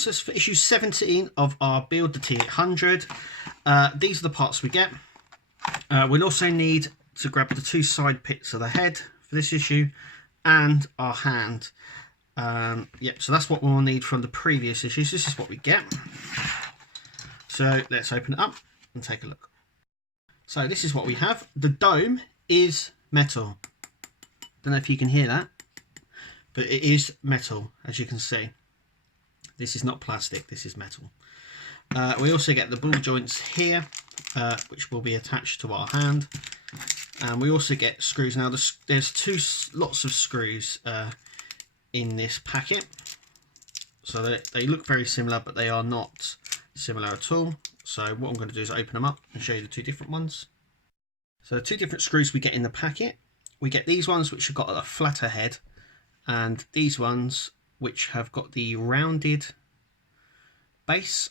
takes us for issue 17 of our Build the T800. These are the parts we get. We'll also need to grab the 2 side pits of the head for this issue and our hand. Yep, so that's what we'll need from the previous issues. This is what we get. So let's open it up and take a look. So this is what we have. The dome is metal. Don't know if you can hear that, but it is metal, as you can see. This is not plastic, this is metal. We also get the ball joints here, which will be attached to our hand. And we also get screws. Now there's lots of screws in this packet. So they look very similar, but they are not similar at all. So what I'm going to do is open them up and show you the 2 different ones. So the 2 different screws we get in the packet. We get these ones which have got a flatter head, and these ones which have got the rounded base.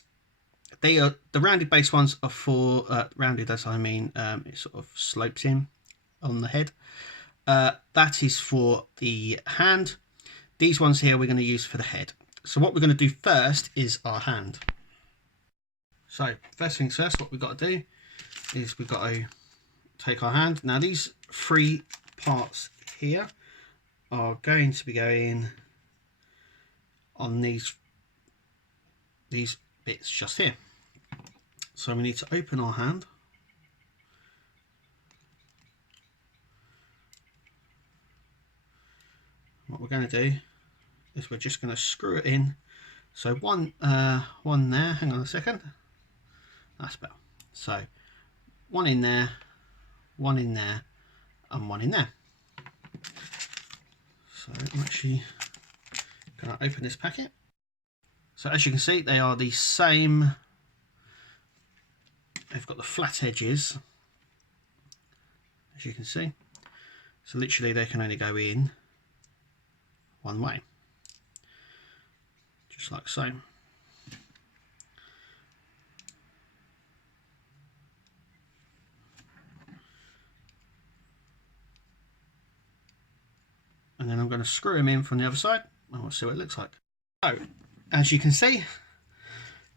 The rounded base ones are for rounded, as I mean it sort of slopes in on the head. That is for the hand. These ones here we're going to use for the head. So what we're going to do first is our hand. So first things first, what we've got to do is we've got to take our hand. Now these 3 parts here are going to be going on these bits just here. So we need to open our hand. What we're going to do is we're just going to screw it in. So one there, hang on a second, that's better. So one in there, and one in there. So I'm actually going to open this packet. So as you can see, they are the same. They've got the flat edges, as you can see. So literally they can only go in one way, just like so. And then I'm going to screw him in from the other side and we'll see what it looks like. So as you can see,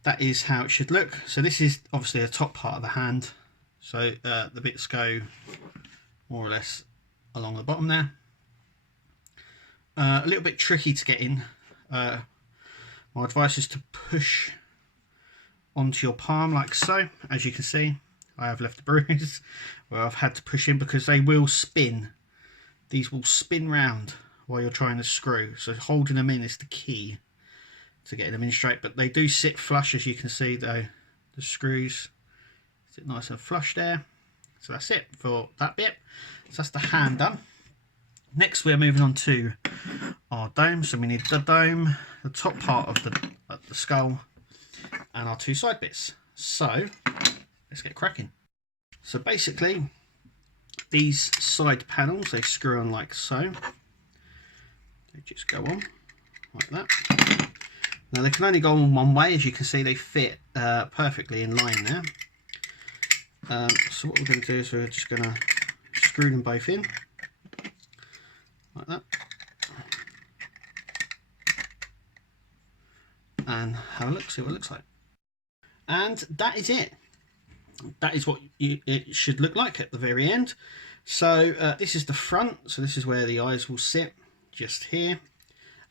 that is how it should look. So this is obviously the top part of the hand. So the bits go more or less along the bottom there. A little bit tricky to get in. My advice is to push onto your palm like so. As you can see, I have left a bruise where I've had to push in because they will spin. These will spin round while you're trying to screw. So holding them in is the key to getting them in straight. But they do sit flush, as you can see though. The screws sit nice and flush there. So that's it for that bit. So that's the hand done. Next we're moving on to our dome. So we need the dome, the top part of the skull, and our 2 side bits. So let's get cracking. So basically these side panels, they screw on like so. They just go on like that. Now they can only go on one way. As you can see, they fit perfectly in line there. So what we're going to do is we're just going to screw them both in like that, and have a look, see what it looks like. And that is it. That is what it should look like at the very end. So this is the front, so this is where the eyes will sit, just here.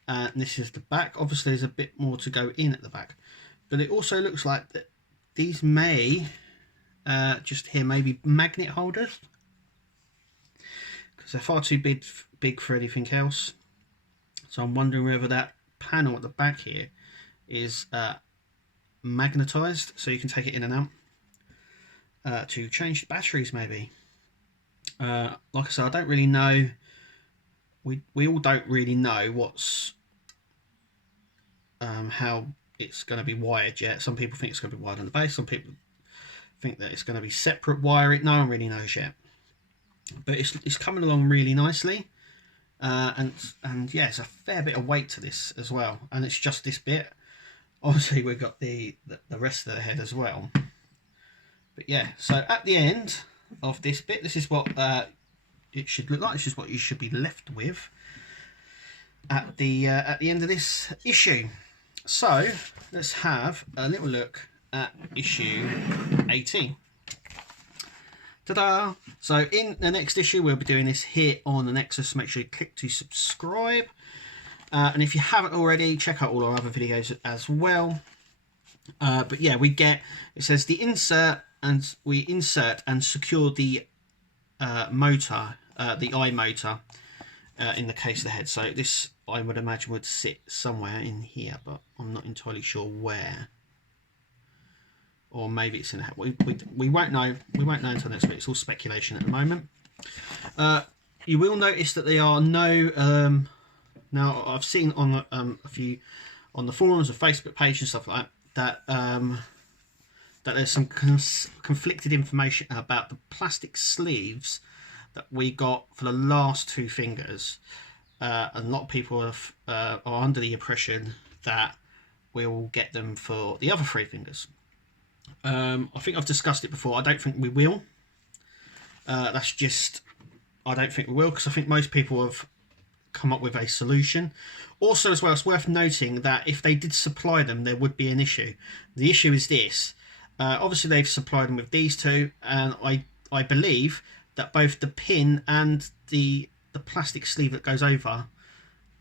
And this is the back. Obviously there's a bit more to go in at the back, but it also looks like that these may just here maybe magnet holders, because they're far too big for anything else. So I'm wondering whether that panel at the back here is magnetized, so you can take it in and out to change the batteries maybe. Like I said, I don't really know. We all don't really know what's how it's going to be wired yet. Some people think it's going to be wired on the base. Some people think that it's going to be separate wiring. No one really knows yet. But it's coming along really nicely. And yeah, it's a fair bit of weight to this as well. And it's just this bit. Obviously we've got the rest of the head as well. But yeah, so at the end of this bit, this is what it should look like. This is what you should be left with at the end of this issue. So let's have a little look at issue 18. Ta-da! So in the next issue, we'll be doing this here on the Nexus. Make sure you click to subscribe. And if you haven't already, check out all our other videos as well. But yeah, it says the we insert and secure the motor, the eye motor, in the case of the head. So this, I would imagine, would sit somewhere in here, but I'm not entirely sure where. Or maybe it's in the head. We won't know. We won't know until next week. It's all speculation at the moment. You will notice that there are no. Now I've seen on a few on the forums, or Facebook page and stuff like that, that there's some conflicted information about the plastic sleeves that we got for the last two fingers. A lot of people are under the impression that we'll get them for the other three fingers. I think I've discussed it before. I don't think we will. I don't think we will, because I think most people have come up with a solution. Also, as well, it's worth noting that if they did supply them, there would be an issue. The issue is this. Obviously, they've supplied them with these two, and I believe that both the pin and the plastic sleeve that goes over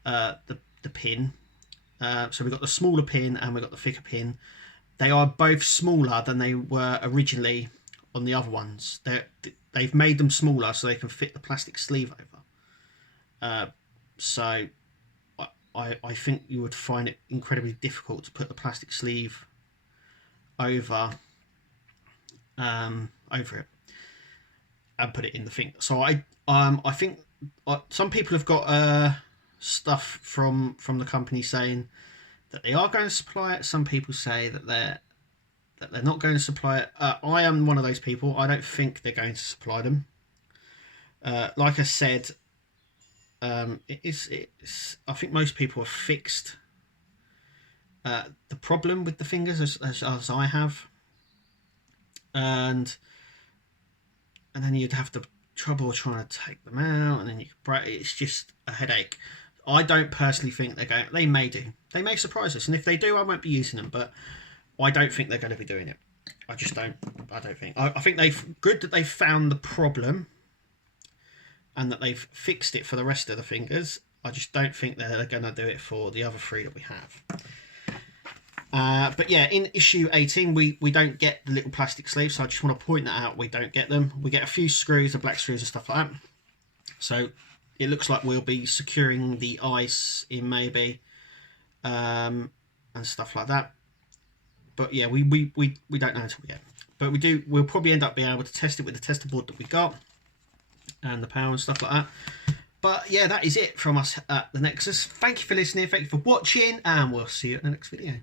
the pin, so we've got the smaller pin and we've got the thicker pin, they are both smaller than they were originally on the other ones. They've made them smaller so they can fit the plastic sleeve over. So I think you would find it incredibly difficult to put the plastic sleeve over it and put it in the thing. So I think some people have got stuff from the company saying that they are going to supply it. Some people say that they're not going to supply it. I am one of those people. I don't think they're going to supply them. Like I said, it's I think most people have fixed the problem with the fingers as I have, and then you'd have the trouble trying to take them out, and then it's just a headache. I don't personally think they're going. They may do. They may surprise us, and if they do, I won't be using them. But I don't think they're going to be doing it. I just don't. I don't think. I think good that they've found the problem, and that they've fixed it for the rest of the fingers. I just don't think they're going to do it for the other three that we have. But yeah, in issue 18, we don't get the little plastic sleeves, so I just want to point that out. We don't get them. We get a few screws, the black screws and stuff like that. So it looks like we'll be securing the ice in maybe, and stuff like that. But yeah, we don't know until we get it. But we'll probably end up being able to test it with the tester board that we got, and the power and stuff like that. But yeah, that is it from us at the Nexus. Thank you for listening, thank you for watching, and we'll see you in the next video.